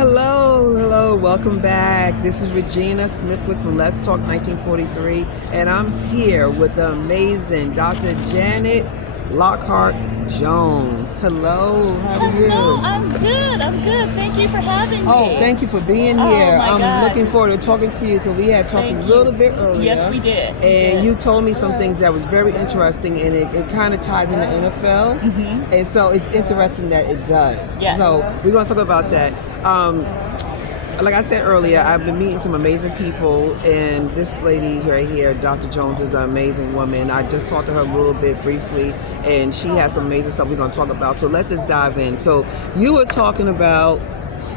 Hello, welcome back. This is Regina Smithwick from Let's Talk 1943, and I'm here with the amazing Dr. Janet Lockhart-Jones. Hello, how are you? Hello, I'm good. Thank you for having me. Oh, thank you for being here. my I'm God. looking forward to talking to you because we had talked a little bit earlier. Yes, we did. And you told me some things that was very interesting, and it kind of ties into NFL. Mm-hmm. And so it's interesting that it does. Yes. So we're going to talk about that. Like I said earlier, I've been meeting some amazing people, and this lady right here, Dr. Jones, is an amazing woman. I just talked to her a little bit briefly, and she has some amazing stuff we're going to talk about. So let's just dive in. So you were talking about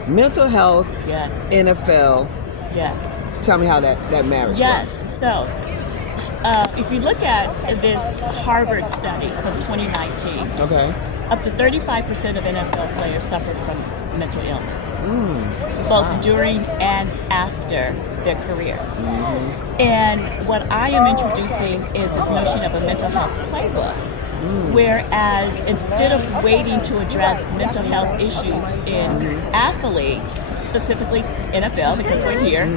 mental health, Yes. NFL. Yes. Tell me how that marriage Yes. So, if you look at this Harvard study from 2019, works. Okay. up to 35% of NFL players suffer from mental illness, both during and after their career. And what I am introducing is this notion of a mental health playbook. Whereas instead of waiting to address mental health issues in athletes, specifically NFL, because we're here,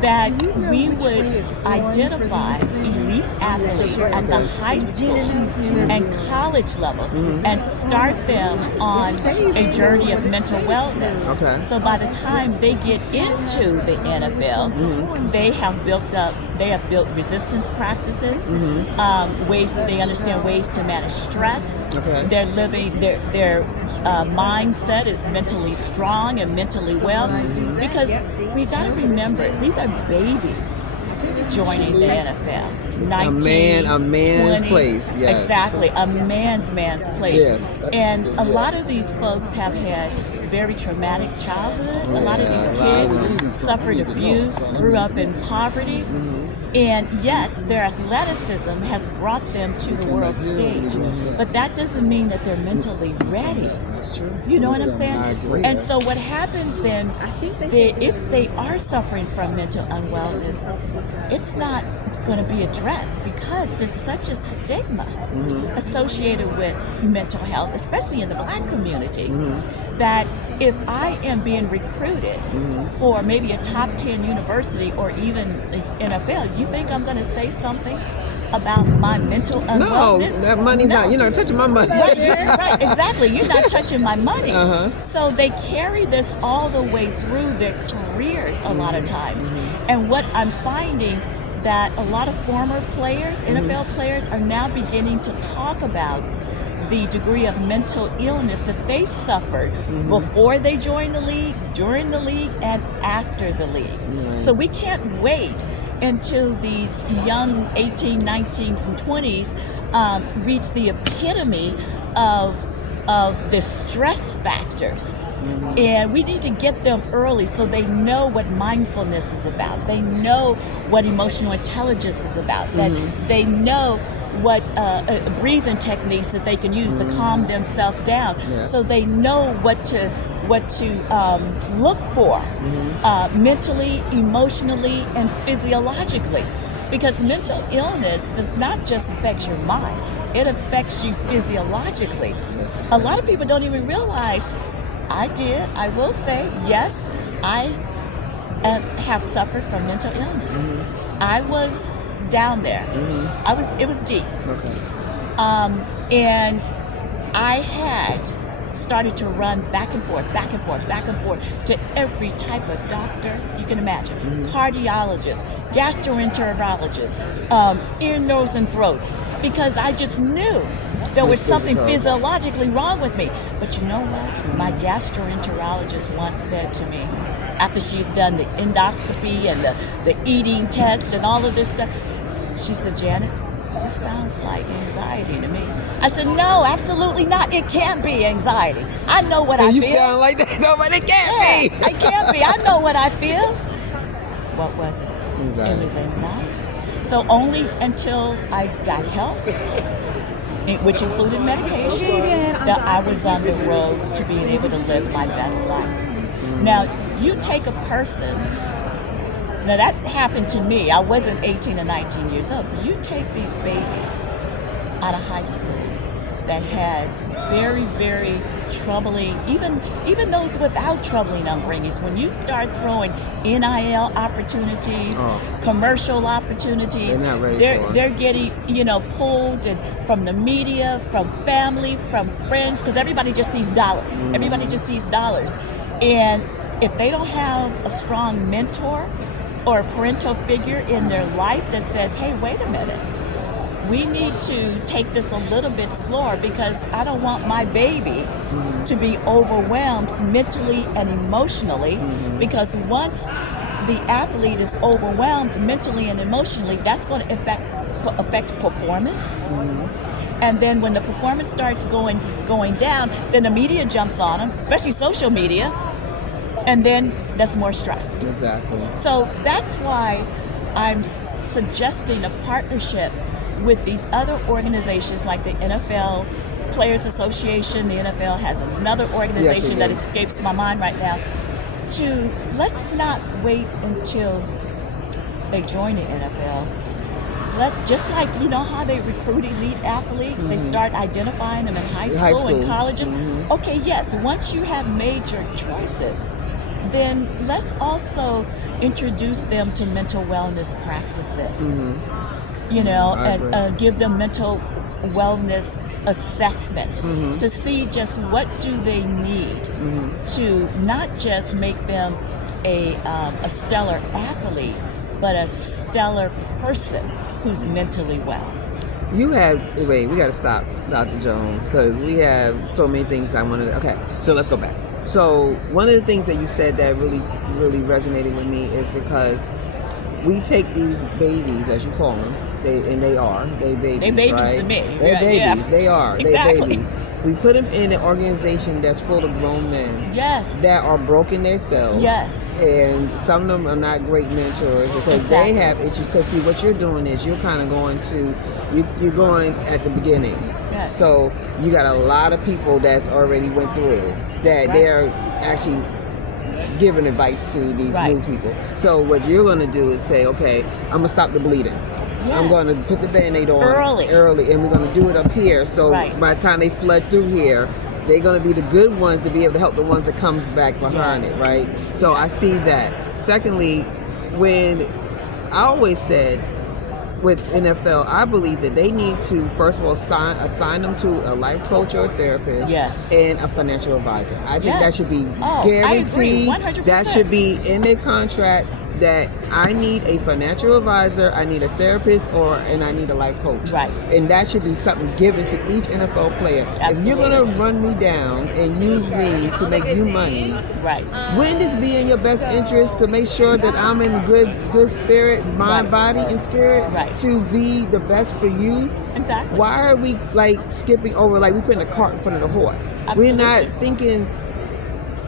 that we would identify elite athletes at the high school and college level and start them on a journey of mental wellness. Okay. So by the time they get into the NFL, they have built resistance practices, ways they understand ways to manage stress. Okay. They're living their mindset is mentally strong and mentally well, because we got to remember these are babies joining the NFL. 19, A man's 20, place. Yes. Exactly, a man's place. Yeah. And a lot of these folks have had very traumatic childhood. A lot of these kids suffered abuse, grew up in poverty. And yes, their athleticism has brought them to the world stage, but that doesn't mean that they're mentally ready. That's true. You know what I'm saying? I agree. And so what happens then, if they are suffering from mental unwellness, it's not going to be addressed because there's such a stigma associated with mental health, especially in the Black community, that if I am being recruited for maybe a top 10 university or even the NFL, you think I'm going to say something about my mental unwellness? No, that money's not, you're not touching my money. Right, exactly. You're not touching my money. So they carry this all the way through their careers a lot of times. And what I'm finding that a lot of former players, NFL players, are now beginning to talk about the degree of mental illness that they suffered before they joined the league, during the league, and after the league. So we can't wait until these young 18, 19s, and 20s reach the epitome of the stress factors. And we need to get them early so they know what mindfulness is about. They know what emotional intelligence is about. That they know what breathing techniques that they can use to calm themselves down. So they know what to look for mentally, emotionally, and physiologically. Because mental illness does not just affect your mind, it affects you physiologically. A lot of people don't even realize I will say, yes, I have suffered from mental illness. I was down there. It was deep. Okay. And I had started to run back and forth to every type of doctor you can imagine. Cardiologist, gastroenterologist, ear, nose, and throat, because I just knew there was something physiologically wrong with me. But you know what? My gastroenterologist once said to me, after she'd done the endoscopy and the eating test and all of this stuff, she said, "Janet, this sounds like anxiety to me." I said, "No, absolutely not. It can't be anxiety. I know what I feel." You sound like that. Nobody can't be. It can't be. I know what I feel. What was it? Anxiety. It was anxiety. So only until I got help, which included medication, that I was on the road to being able to live my best life. Now, you take a person, now that happened to me. I wasn't 18 or 19 years old, but you take these babies out of high school that had very, very troubling, even those without troubling upbringings. When you start throwing NIL opportunities, commercial opportunities, They're not ready for it. they're getting, pulled from the media, from family, from friends, because everybody just sees dollars. Everybody just sees dollars. And if they don't have a strong mentor or a parental figure in their life that says, hey, wait a minute, we need to take this a little bit slower, because I don't want my baby to be overwhelmed mentally and emotionally, because once the athlete is overwhelmed mentally and emotionally, that's going to affect performance. And then when the performance starts going down, then the media jumps on them, especially social media, and then that's more stress. Exactly. So that's why I'm suggesting a partnership with these other organizations like the NFL Players Association. The NFL has another organization that escapes my mind right now. Let's not wait until they join the NFL. Let's, just like, how they recruit elite athletes, they start identifying them in high school and colleges. Okay, yes, once you have made your choices, then let's also introduce them to mental wellness practices. And give them mental wellness assessments to see just what do they need to not just make them a stellar athlete, but a stellar person who's mentally well. We got to stop, Dr. Jones, because we have so many things I wanted to... Okay, so let's go back. So one of the things that you said that really, really resonated with me is because we take these babies, as you call them, they babies. They babies right? to me. They're babies. Yeah. They are. Exactly. They babies. We put them in an organization that's full of grown men. Yes. That are broken themselves. Yes. And some of them are not great mentors because they have issues. Because see, what you're doing is you're kind of going to, you're going at the beginning. Yes. So you got a lot of people that's already went through that they're actually giving advice to these new people. So what you're going to do is say, okay, I'm going to stop the bleeding. Yes. I'm going to put the Band-Aid on early, and we're going to do it up here. So by the time they flood through here, they're going to be the good ones to be able to help the ones that comes back behind it, right? So I see that. Secondly, when I always said with NFL, I believe that they need to, first of all, assign them to a life coach or a therapist and a financial advisor. I think that should be guaranteed. I agree, 100%. That should be in their contract that I need a financial advisor, I need a therapist, and I need a life coach. Right. And that should be something given to each NFL player. Absolutely. If you're going to run me down and use me to make you money, wouldn't this be in your best interest to make sure that I'm in good spirit, mind, body, and spirit to be the best for you? Exactly. Why are we skipping over, we putting a cart in front of the horse? Absolutely. We're not thinking,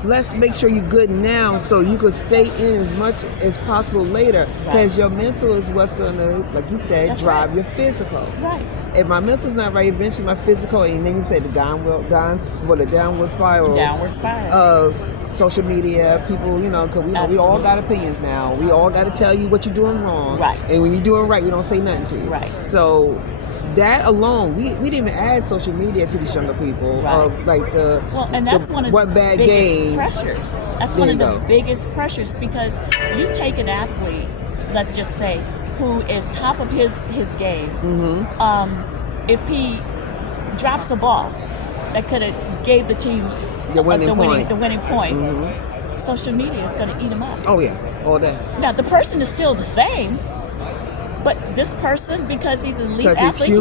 let's make sure you're good now so you can stay in as much as possible later, because your mental is what's going to, like you said, drive your physical. Right. If my mental's not right, eventually my physical, and then you say the downward spiral. Downward spiral. Of social media, people, because we all got opinions now. We all got to tell you what you're doing wrong. Right. And when you're doing right, we don't say nothing to you. Right. So that alone, we didn't even add social media to these younger people of and that's one of the biggest pressures. That's one of the biggest pressures, because you take an athlete, let's just say, who is top of his game. If he drops a ball that could have gave the team the winning point, social media is going to eat him up. Oh yeah, all day. Now the person is still the same, but this person, because he's an elite athlete, he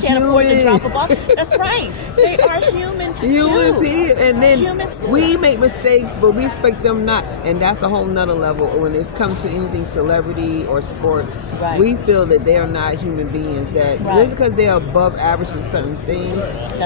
can't afford to drop a ball. That's right. They are humans too. And then we make mistakes, but we expect them not. And that's a whole nother level. When it comes to anything celebrity or sports, we feel that they are not human beings. That just because they are above average in certain things,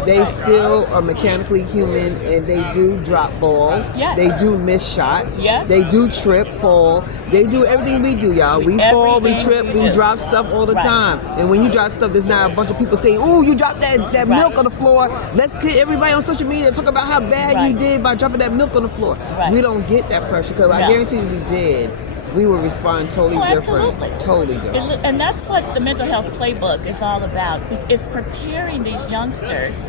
they still are mechanically human, and they do drop balls. Yes. They do miss shots. Yes. They do trip, fall. They do everything we do, y'all. We fall. We trip, we drop stuff all the time. And when you drop stuff, there's not a bunch of people saying, "Oh, you dropped that milk on the floor. Let's get everybody on social media talk about how bad you did by dropping that milk on the floor." We don't get that pressure, because I guarantee you we did. we would respond totally different. Absolutely. Totally different. And that's what the mental health playbook is all about. It's preparing these youngsters.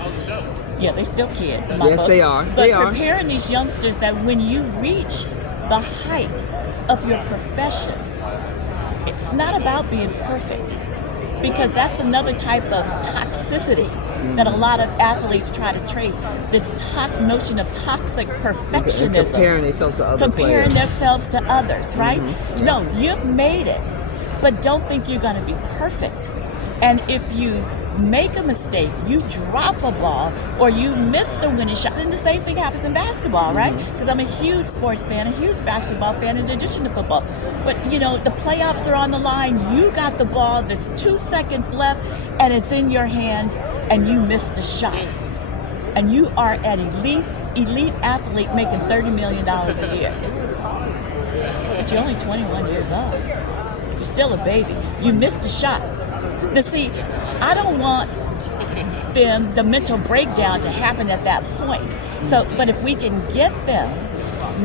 Yeah, they're still kids in my Yes, book. they are. But They are. preparing these youngsters that when you reach the height of your profession, it's not about being perfect, because that's another type of toxicity that a lot of athletes try to trace. This notion of toxic perfectionism. Comparing themselves to other Comparing players. themselves to others, right? Yeah. No, you've made it, but don't think you're going to be perfect. And if you make a mistake, you drop a ball, or you miss the winning shot, and the same thing happens in basketball, right? Because I'm a huge sports fan, a huge basketball fan, in addition to football. But the playoffs are on the line. You got the ball. There's 2 seconds left, and it's in your hands, and you missed a shot. And you are an elite athlete making $30 million a year. But you're only 21 years old. You're still a baby. You missed a shot. Now, see, I don't want the mental breakdown to happen at that point. So, but if we can get them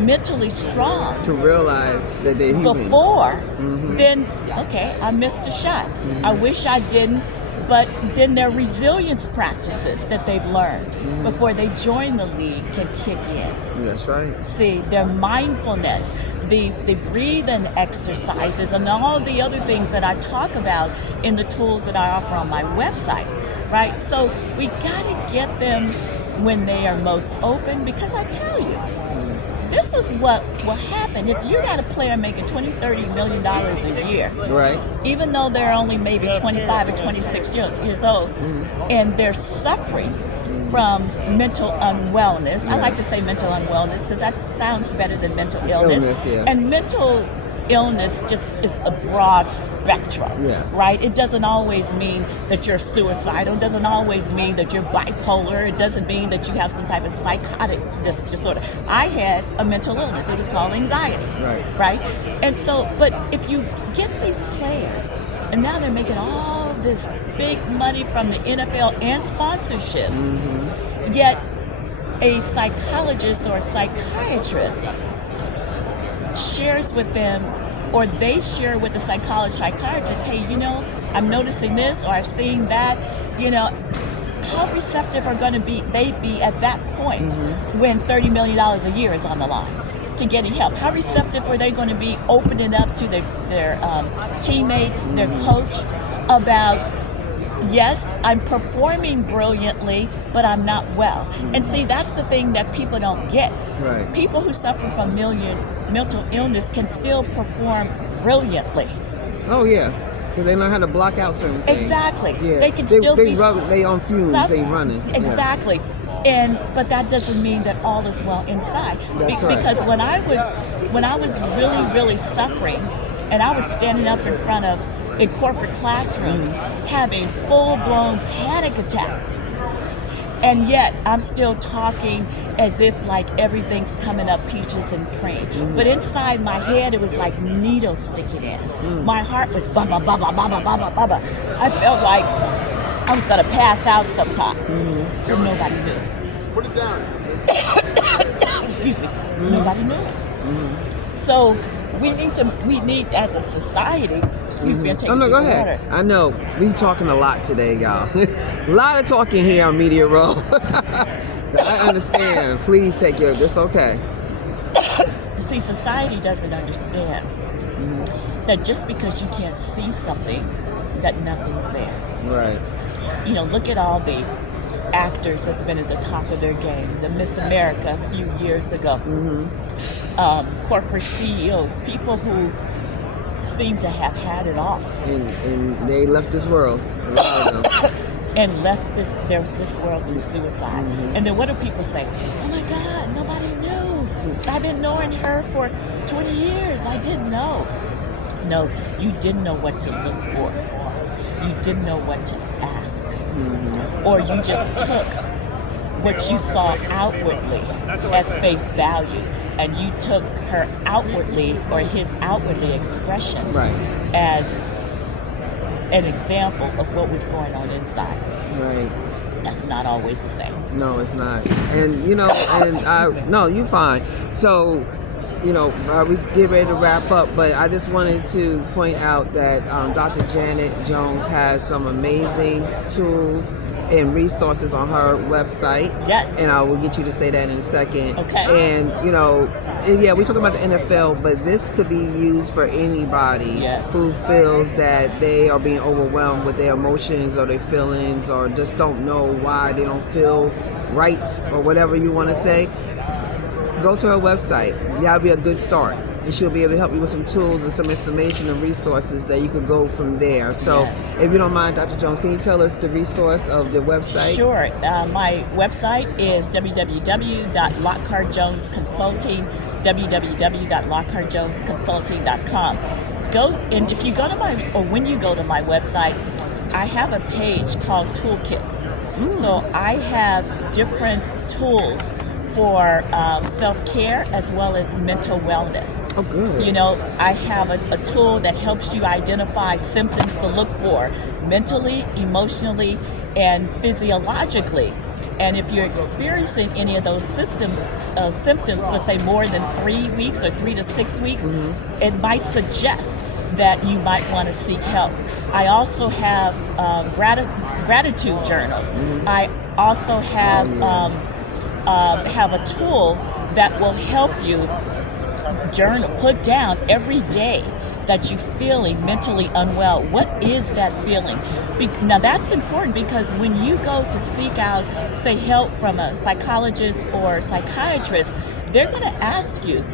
mentally strong to realize that they're human before, then okay, I missed a shot. I wish I didn't. But then their resilience practices that they've learned before they join the league can kick in. That's right. See, their mindfulness, the breathing exercises, and all the other things that I talk about in the tools that I offer on my website, right? So we got to get them when they are most open, because I tell you, this is what will happen if you got a player making $20-30 million a year, right? Even though they're only maybe 25 or 26 years old, and they're suffering from mental unwellness. I like to say mental unwellness because that sounds better than mental illness. Yeah. And mental illness just is a broad spectrum, yes. right? It doesn't always mean that you're suicidal. It doesn't always mean that you're bipolar. It doesn't mean that you have some type of psychotic disorder. I had a mental illness. It was called anxiety, right? And so, but if you get these players, and now they're making all this big money from the NFL and sponsorships, yet a psychologist or a psychiatrist shares with them, or they share with the psychiatrist, hey, I'm noticing this, or I've seen that, how receptive are going to be at that point when $30 million a year is on the line to getting help? How receptive are they going to be opening up to their teammates, their coach, about, yes, I'm performing brilliantly, but I'm not well. And see, that's the thing that people don't get. Right. People who suffer from mental illness can still perform brilliantly. Oh, yeah. Because they know how to block out certain things. Exactly. Yeah. They can still be... They on fumes. They running. Exactly. Yeah. But that doesn't mean that all is well inside. Because when I was really, really suffering, and I was standing up in corporate classrooms having full-blown panic attacks, and yet I'm still talking as if like everything's coming up peaches and cream. But inside my head, it was like needles sticking in. My heart was ba ba ba ba ba ba ba ba ba. I felt like I was gonna pass out sometimes, and nobody knew. Put it down. Excuse me. Nobody knew. So we need as a society. Excuse me, I'm taking go ahead. water. I know we talking a lot today, y'all. A lot of talking here on Media Row. I understand. Please take your. It's okay. See, society doesn't understand that just because you can't see something, that nothing's there. Right. Look at all the actors that's been at the top of their game. The Miss America a few years ago. Corporate CEOs, people who seem to have had it all. And they left this world. A lot of them. And left this world through suicide. And then what do people say? Oh my God, nobody knew. I've been knowing her for 20 years. I didn't know. No, you didn't know what to look for. You didn't know what to ask. Or you just took what you saw outwardly at face value, and you took her outwardly or his outwardly expressions as an example of what was going on inside. Right. That's not always the same. No, it's not. And no, you're fine. So we get ready to wrap up, but I just wanted to point out that Dr. Janet Jones has some amazing tools and resources on her website. Yes. And I will get you to say that in a second. Okay. And, yeah, we're talking about the NFL, but this could be used for anybody who feels that they are being overwhelmed with their emotions or their feelings or just don't know why they don't feel right or whatever you want to say. Go to her website. That'll be a good start. And she'll be able to help you with some tools and some information and resources that you could go from there. So if you don't mind, Dr. Jones, can you tell us the resource of the website? Sure. My website is www.Lockhart-Jones www.Lockhart-Jonesconsulting.com. And if you go to when you go to my website, I have a page called Toolkits. So I have different tools for self-care as well as mental wellness. Oh, good. I have a tool that helps you identify symptoms to look for mentally, emotionally, and physiologically. And if you're experiencing any of those symptoms, let's say more than 3 weeks or 3 to 6 weeks, it might suggest that you might want to seek help. I also have gratitude journals. I also have a tool that will help you put down every day that you're feeling mentally unwell. What is that feeling? Now that's important because when you go to seek out, say, help from a psychologist or psychiatrist, they're going to ask you,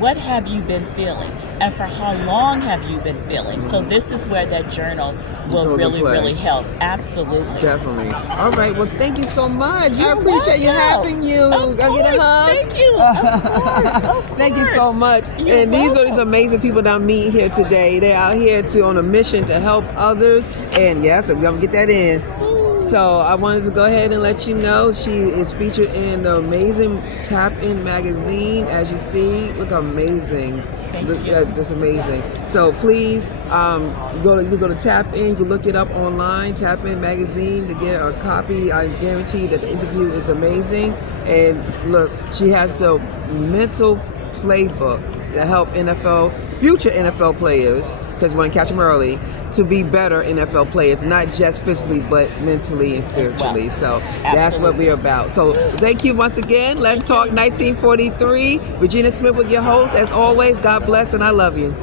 what have you been feeling? And for how long have you been feeling? So this is where that journal will really help. Absolutely. Definitely. All right. Well, thank you so much. You're I appreciate you having you. Of I'll get a hug. Thank you. Of course. Thank you so much. You're These are welcome. these amazing people that I'm meeting here today. They're out here on a mission to help others. And yes, I'm going to get that in. So I wanted to go ahead and let you know she is featured in the amazing Tap In magazine. As you see, look amazing. Thank you. That's amazing. So please, you go to Tap In. You can look it up online, Tap In magazine, to get a copy. I guarantee that the interview is amazing. And look, she has the mental playbook to help future NFL players, because we want to catch them early, to be better NFL players, not just physically, but mentally and spiritually. So that's what we're about. So thank you once again. Let's Talk 1943. Regina Smithwick, your host. As always, God bless and I love you.